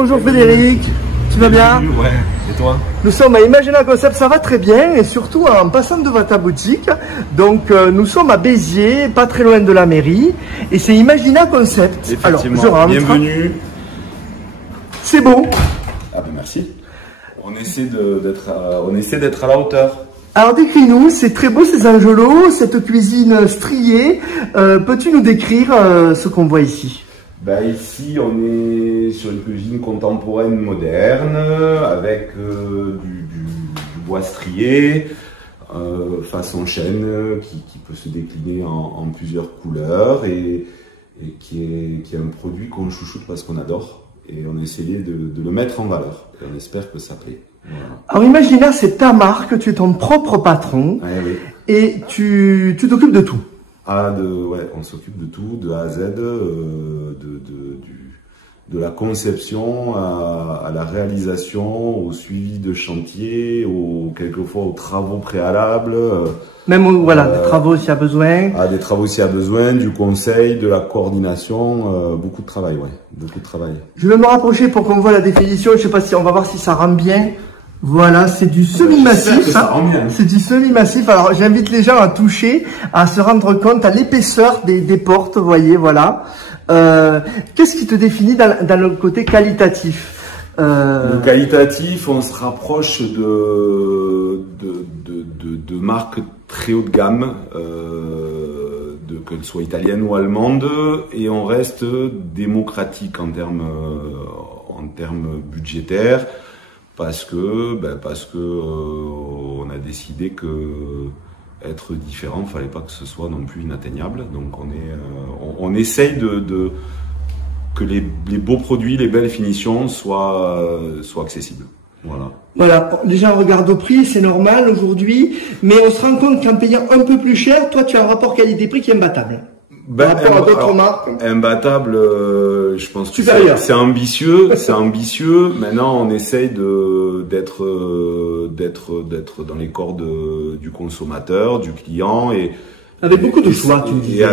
Bonjour Frédéric, tu vas bien? Ouais, et toi? Nous sommes à Imagina Concept, ça va très bien et surtout en passant devant ta boutique. Donc nous sommes à Béziers, pas très loin de la mairie et c'est Imagina Concept. Alors, je rentre. Bienvenue. C'est beau. Ah ben merci. On essaie d'être à la hauteur. Alors décris-nous, c'est très beau ces angelots, cette cuisine striée. Peux-tu nous décrire ce qu'on voit ici? Ben ici, on est sur une cuisine contemporaine moderne avec du bois strié, façon chêne qui peut se décliner en plusieurs couleurs et qui est un produit qu'on chouchoute parce qu'on adore et on a essayé de le mettre en valeur et on espère que ça plaît. Voilà. Alors Imagina, c'est ta marque, tu es ton propre patron et tu t'occupes de tout. Ouais, on s'occupe de tout, de A à Z, de la conception à la réalisation, au suivi de chantier, quelquefois aux travaux préalables. Même voilà, des travaux s'il y a besoin. Des travaux s'il y a besoin, du conseil, de la coordination, beaucoup de travail, ouais, beaucoup de travail. Je vais me rapprocher pour qu'on voit la définition, je sais pas si on va voir si ça rend bien. Voilà, c'est du semi-massif. C'est du semi-massif. Alors, j'invite les gens à toucher, à se rendre compte à l'épaisseur des portes, vous voyez, voilà. Qu'est-ce qui te définit dans le côté qualitatif? Le qualitatif, on se rapproche de marques très haut de gamme, qu'elles soient italiennes ou allemandes, et on reste démocratique en termes budgétaires. Parce que on a décidé que être différent, fallait pas que ce soit non plus inatteignable. Donc on essaye que les beaux produits, les belles finitions soient accessibles. Voilà. Voilà, les gens regardent au prix, c'est normal aujourd'hui, mais on se rend compte qu'en payant un peu plus cher, toi tu as un rapport qualité-prix qui est imbattable. Par rapport à d'autres marques. Imbattable, je pense que c'est ambitieux, c'est ambitieux. Maintenant, on essaye d'être dans les cordes du consommateur, du client avec beaucoup de choix, tu me disais.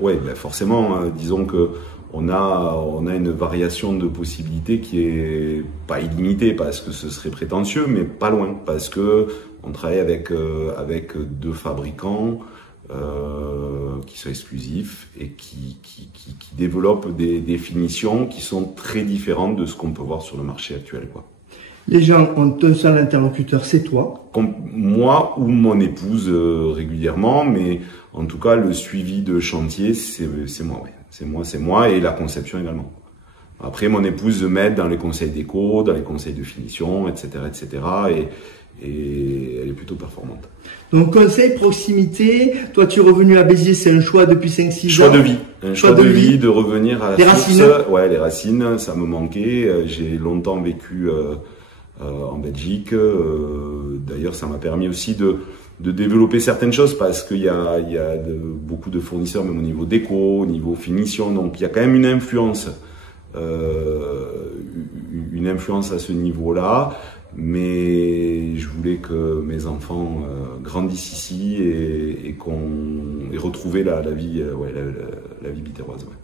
Ouais, ben forcément, disons que on a une variation de possibilités qui est pas illimitée parce que ce serait prétentieux, mais pas loin parce que on travaille avec deux fabricants. Qui sont exclusifs et qui développent des finitions qui sont très différentes de ce qu'on peut voir sur le marché actuel, quoi. Les gens ont un seul interlocuteur, c'est toi? Moi ou mon épouse régulièrement, mais en tout cas le suivi de chantier, c'est moi, ouais. C'est moi et la conception également. Après, mon épouse m'aide dans les conseils déco, dans les conseils de finition, etc., etc. Et elle est plutôt performante. Donc conseil, proximité, toi tu es revenu à Béziers, c'est un choix depuis 5-6 ans. Choix de vie, un choix de vie, de revenir à la source. Racines. Ouais, les racines, ça me manquait. J'ai longtemps vécu en Belgique. D'ailleurs, ça m'a permis aussi de développer certaines choses parce qu'il y a beaucoup de fournisseurs, même au niveau déco, au niveau finition. Donc il y a quand même une influence à ce niveau-là. Mais je voulais que mes enfants grandissent ici et retrouver la vie bitéroise. Ouais.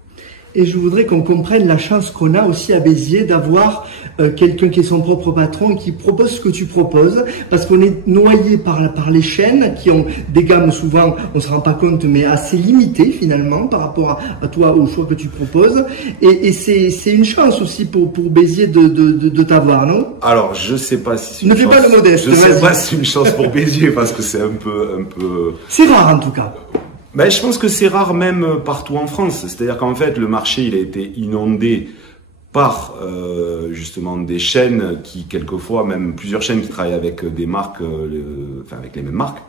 Et je voudrais qu'on comprenne la chance qu'on a aussi à Béziers d'avoir quelqu'un qui est son propre patron, qui propose ce que tu proposes, parce qu'on est noyé par les chaînes qui ont des gammes souvent, on se rend pas compte, mais assez limitées finalement par rapport à toi, au choix que tu proposes. Et c'est une chance aussi pour Béziers de t'avoir, non? Alors je sais pas si c'est une chance. Ne fais pas le modeste. Je sais pas si c'est une chance pour Béziers parce que c'est un peu. C'est rare en tout cas. Ben, je pense que c'est rare même partout en France. C'est-à-dire qu'en fait, le marché, il a été inondé par justement des chaînes qui, quelquefois, même plusieurs chaînes qui travaillent avec des marques, avec les mêmes marques,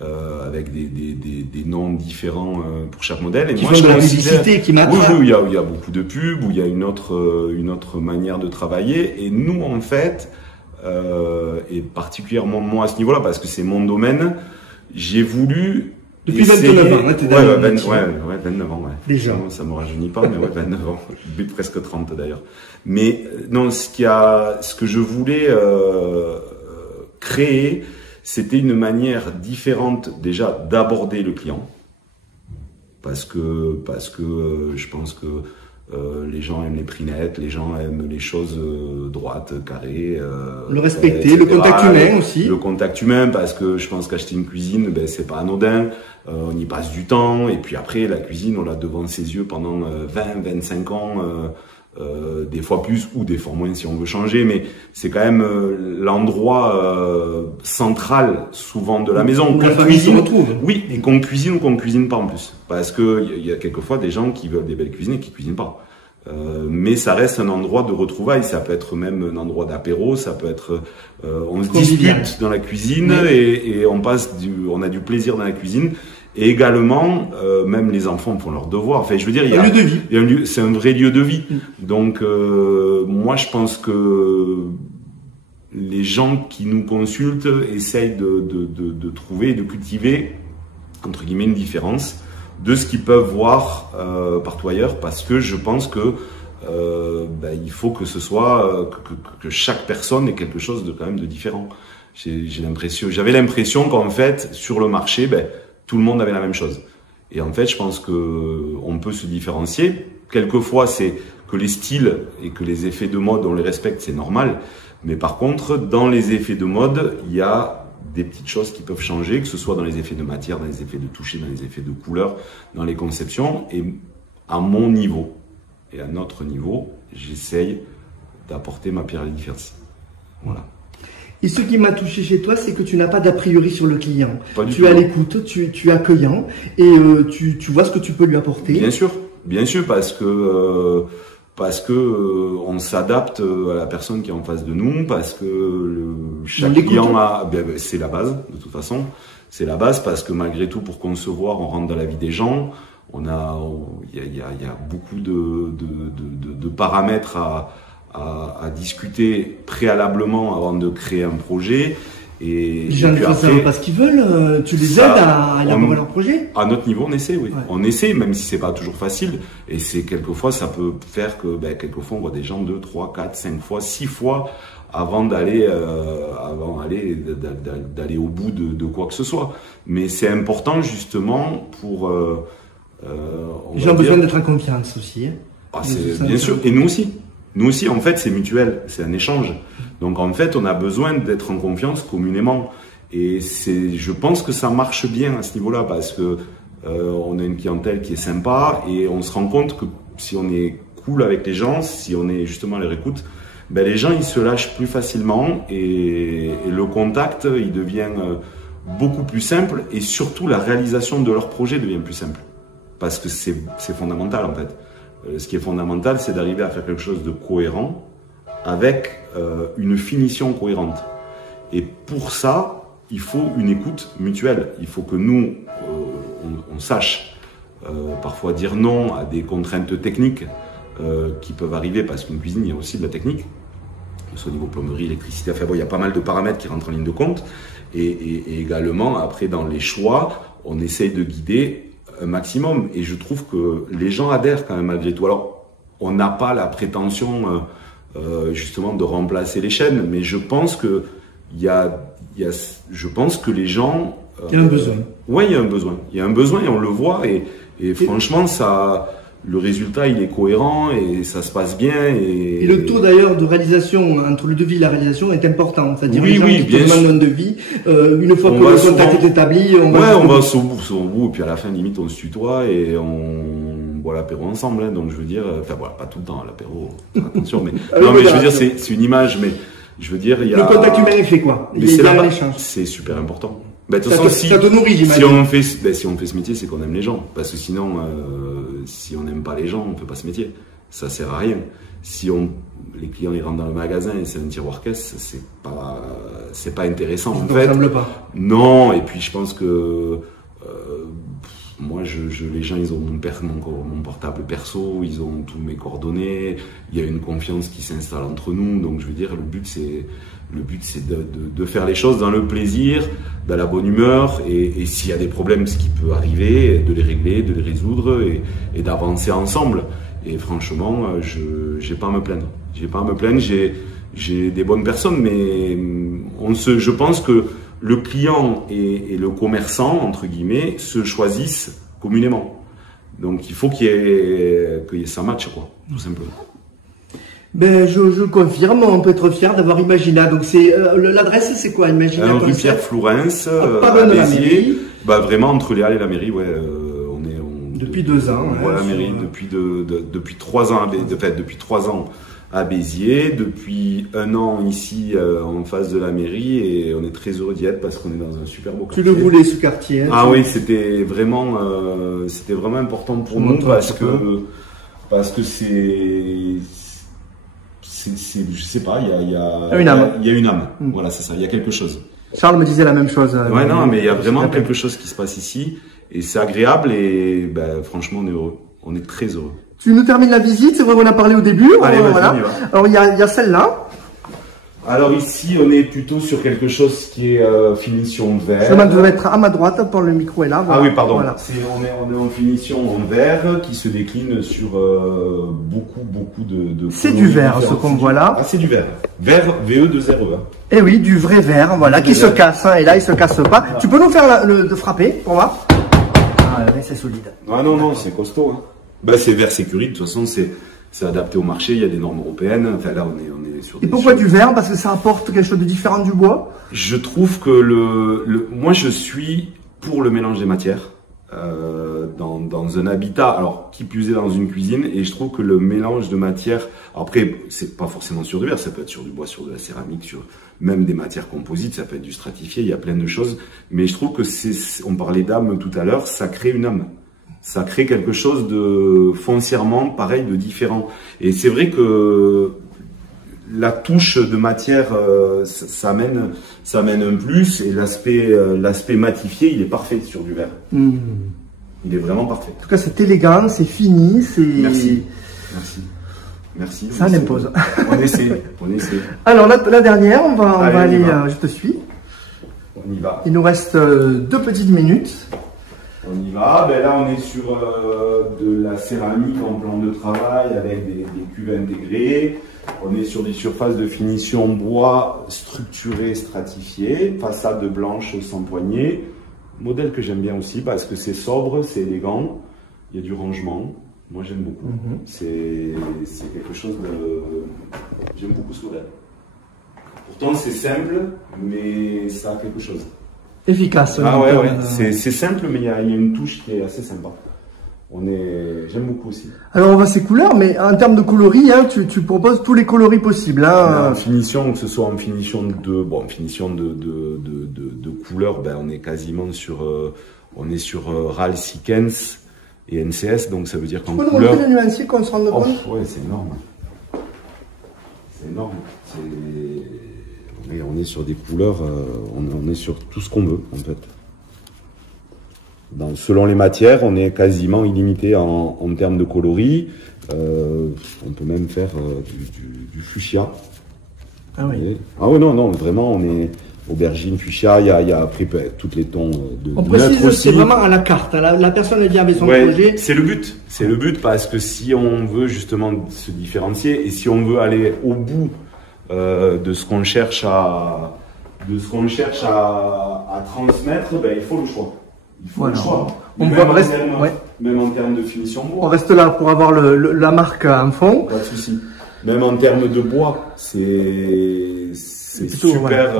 avec des noms différents pour chaque modèle. Et qui moi, font de la publicité, qui m'attrape. Oui, il y a beaucoup de pubs, où il y a une autre manière de travailler. Et nous, en fait, et particulièrement moi à ce niveau-là, parce que c'est mon domaine, j'ai voulu... Depuis 29 ans, t'es ouais, 29 ans, ouais. Déjà. Ça me rajeunit pas, mais ouais, 29 ans. Presque 30 d'ailleurs. Mais non, ce que je voulais créer, c'était une manière différente déjà d'aborder le client. Parce que je pense que Les gens aiment les prix nets, les gens aiment les choses droites, carrées. Le respecter, le contact humain aussi. Le contact humain, parce que je pense qu'acheter une cuisine, ben, c'est pas anodin. On y passe du temps. Et puis après, la cuisine, on l'a devant ses yeux pendant 20, 25 ans. Des fois plus ou des fois moins si on veut changer, mais c'est quand même l'endroit central souvent de la maison. La famille se retrouve. Oui, et qu'on cuisine ou qu'on cuisine pas en plus, parce que il y a quelquefois des gens qui veulent des belles cuisines et qui cuisinent pas. Mais ça reste un endroit de retrouvailles, ça peut être même un endroit d'apéro, ça peut être on se dispute dans la cuisine et on a du plaisir dans la cuisine. Et également, même les enfants font leurs devoirs. Enfin, je veux dire, un lieu de vie. C'est un vrai lieu de vie. Donc, moi, je pense que les gens qui nous consultent essayent de trouver, de cultiver, entre guillemets, une différence de ce qu'ils peuvent voir partout ailleurs, parce que je pense que il faut que ce soit que chaque personne ait quelque chose de quand même de différent. J'avais l'impression qu'en fait, sur le marché, tout le monde avait la même chose. Et en fait, je pense que on peut se différencier. Quelquefois, c'est que les styles et que les effets de mode, on les respecte, c'est normal. Mais par contre, dans les effets de mode, il y a des petites choses qui peuvent changer, que ce soit dans les effets de matière, dans les effets de toucher, dans les effets de couleur, dans les conceptions. Et à mon niveau et à notre niveau, j'essaye d'apporter ma pierre à l'édifice. Voilà. Et ce qui m'a touché chez toi, c'est que tu n'as pas d'a priori sur le client. Tu es à l'écoute, tu es accueillant et tu vois ce que tu peux lui apporter. Bien sûr, parce que on s'adapte à la personne qui est en face de nous, parce que chaque client c'est la base de toute façon. C'est la base parce que malgré tout, pour concevoir, on rentre dans la vie des gens. Il y a beaucoup de paramètres à discuter préalablement avant de créer un projet. Et les gens ne savent pas ce qu'ils veulent, tu les aides à élaborer leur projet. À notre niveau, on essaie, oui. Ouais. On essaie, même si c'est pas toujours facile. Et c'est quelquefois, ça peut faire que, quelquefois, on voit des gens 2, 3, 4, 5 fois, 6 fois avant d'aller au bout de quoi que ce soit. Mais c'est important, justement, pour, les gens ont besoin d'être en confiance aussi. Bien sûr. Et nous aussi. Nous aussi, en fait, c'est mutuel, c'est un échange. Donc, en fait, on a besoin d'être en confiance communément. Et je pense que ça marche bien à ce niveau-là, parce que on a une clientèle qui est sympa et on se rend compte que si on est cool avec les gens, si on est justement à leur écoute, les gens ils se lâchent plus facilement et le contact il devient beaucoup plus simple et surtout la réalisation de leur projet devient plus simple, parce que c'est fondamental en fait. Ce qui est fondamental, c'est d'arriver à faire quelque chose de cohérent avec une finition cohérente. Et pour ça, il faut une écoute mutuelle. Il faut que nous, on sache parfois dire non à des contraintes techniques qui peuvent arriver, parce qu'une cuisine, il y a aussi de la technique, que ce soit au niveau plomberie, électricité, enfin bon, il y a pas mal de paramètres qui rentrent en ligne de compte. Et également, après, dans les choix, on essaye de guider un maximum, et je trouve que les gens adhèrent quand même malgré tout. Alors, on n'a pas la prétention justement de remplacer les chaînes, mais je pense que je pense que les gens il y a un besoin. Ouais, il y a un besoin et on le voit et franchement le résultat il est cohérent et ça se passe bien et le taux d'ailleurs de réalisation entre le devis et la réalisation est important. C'est-à-dire oui, les gens qui te demandent un devis, une fois que le contact est établi, on va au bout et puis à la fin limite on se tutoie et on boit l'apéro ensemble. Donc je veux dire, enfin voilà, pas tout le temps l'apéro, attention, mais non mais je veux dire c'est une image, mais je veux dire il y a le contact humain est fait quoi. Mais c'est super important. De toute façon, ça te nourrit, j'imagine. Si on fait ce métier, c'est qu'on aime les gens. Parce que sinon, si on n'aime pas les gens, on ne fait pas ce métier. Ça sert à rien. Si les clients ils rentrent dans le magasin et c'est un tiroir caisse, c'est pas intéressant. Ça ne ressemble pas. Non, et puis je pense que moi, les gens, ils ont mon portable perso, ils ont tous mes coordonnées. Il y a une confiance qui s'installe entre nous. Donc, je veux dire, le but, c'est de faire les choses dans le plaisir, dans la bonne humeur. Et s'il y a des problèmes, ce qui peut arriver, de les régler, de les résoudre et d'avancer ensemble. Et franchement, j'ai pas à me plaindre. J'ai pas à me plaindre. J'ai des bonnes personnes, mais je pense que le client et le commerçant, entre guillemets, se choisissent communément. Donc il faut qu'il y ait ça match, quoi, tout simplement. Ben, je confirme, on peut être fier d'avoir Imagina. Donc c'est l'adresse, c'est quoi, Imagina? Rue Pierre Flourens, pas loin de la mairie. Bah vraiment entre les Halles et la mairie, ouais. Depuis 2 ans. Ouais, la mairie depuis 3 ans, depuis 3 ans à Béziers, depuis 1 an ici en face de la mairie, et on est très heureux d'y être parce qu'on est dans un super beau quartier. Tu le voulais ce quartier, hein? Ah oui, c'était vraiment important pour nous parce que je sais pas, il y a une âme. Voilà, c'est ça, il y a quelque chose. Charles me disait la même chose. Ouais, non, mais il y a vraiment quelque chose qui se passe ici et c'est agréable et ben, franchement, on est heureux. On est très heureux. Tu nous termines la visite, c'est vrai qu'on a parlé au début. Allez, voilà. Alors il y a celle-là. Alors ici, on est plutôt sur quelque chose qui est finition verre. Je vais mettre à ma droite pour le micro est là. Voilà. Ah oui, pardon. Voilà. On est en finition en verre qui se décline sur beaucoup de. C'est du verre ce qu'on voit là. Ah, c'est du verre. Verre VE2RE. Hein. Eh oui, du vrai verre, voilà, qui se casse. Hein, et là, il se casse pas. Ah. Tu peux nous faire de frapper pour voir? Ah, mais c'est solide. Ah non, c'est costaud. Hein. Bah, c'est verre sécurité. De toute façon, c'est adapté au marché, il y a des normes européennes. Enfin là, on est sur. Et pourquoi du verre? Parce que ça apporte quelque chose de différent du bois? Je trouve que moi, je suis pour le mélange des matières dans un habitat. Alors, qui plus est dans une cuisine, et je trouve que le mélange de matières. Après, c'est pas forcément sur du verre, ça peut être sur du bois, sur de la céramique, sur même des matières composites, ça peut être du stratifié. Il y a plein de choses. Mais je trouve que on parlait d'âme tout à l'heure, ça crée une âme. Ça crée quelque chose de foncièrement pareil, de différent. Et c'est vrai que la touche de matière, ça amène un plus. Et l'aspect matifié, il est parfait sur du verre. Il est vraiment parfait. En tout cas, c'est élégant, c'est fini. Merci. Ça l'impose. On essaie. Alors la dernière, on va aller. Je te suis. On y va. Il nous reste 2 petites minutes. On y va. Ben là, on est sur de la céramique en plan de travail avec des cuves intégrées. On est sur des surfaces de finition bois structurées, stratifiées, façade blanche sans poignée. Modèle que j'aime bien aussi parce que c'est sobre, c'est élégant, il y a du rangement. Moi, j'aime beaucoup. C'est quelque chose de. J'aime beaucoup ce modèle. Pourtant, c'est simple, mais ça a quelque chose. Efficace. Ah ouais. C'est simple, mais il y a une touche qui est assez sympa. J'aime beaucoup aussi. Alors on voit ces couleurs, mais en termes de coloris, hein, tu proposes tous les coloris possibles. Hein. En finition, que ce soit en finition de couleurs, ben on est quasiment sur RAL Sikens et NCS, donc ça veut dire qu'en couleur. Tu peux nous montrer le nuancier qu'on se rende compte? Ouais, c'est énorme. C'est énorme. On est sur des couleurs, on est sur tout ce qu'on veut en fait. Selon les matières, on est quasiment illimité en termes de coloris. On peut même faire du fuchsia. Ah oui. Ah oui, non, vraiment, on est aubergine, fuchsia. Il y a après toutes les tons de. On précise, c'est vraiment à la carte. La personne vient avec son projet. C'est le but. C'est le but parce que si on veut justement se différencier et si on veut aller au bout de ce qu'on cherche à transmettre, ben, il faut le choix. Il faut le choix. Même en termes de finition bois. On reste là pour avoir la marque en fond. Pas de souci. Même en termes de bois, c'est super.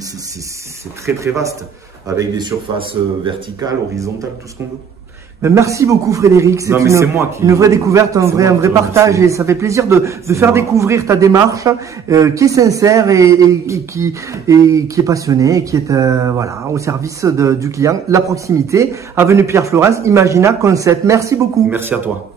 C'est très très vaste avec des surfaces verticales, horizontales, tout ce qu'on veut. Mais merci beaucoup Frédéric, c'est une vraie découverte, un vrai partage et ça fait plaisir de faire découvrir ta démarche qui est sincère et qui est passionnée et qui est au service du client, la proximité, avenue Pierre Flourens, Imagina Concept. Merci beaucoup. Merci à toi.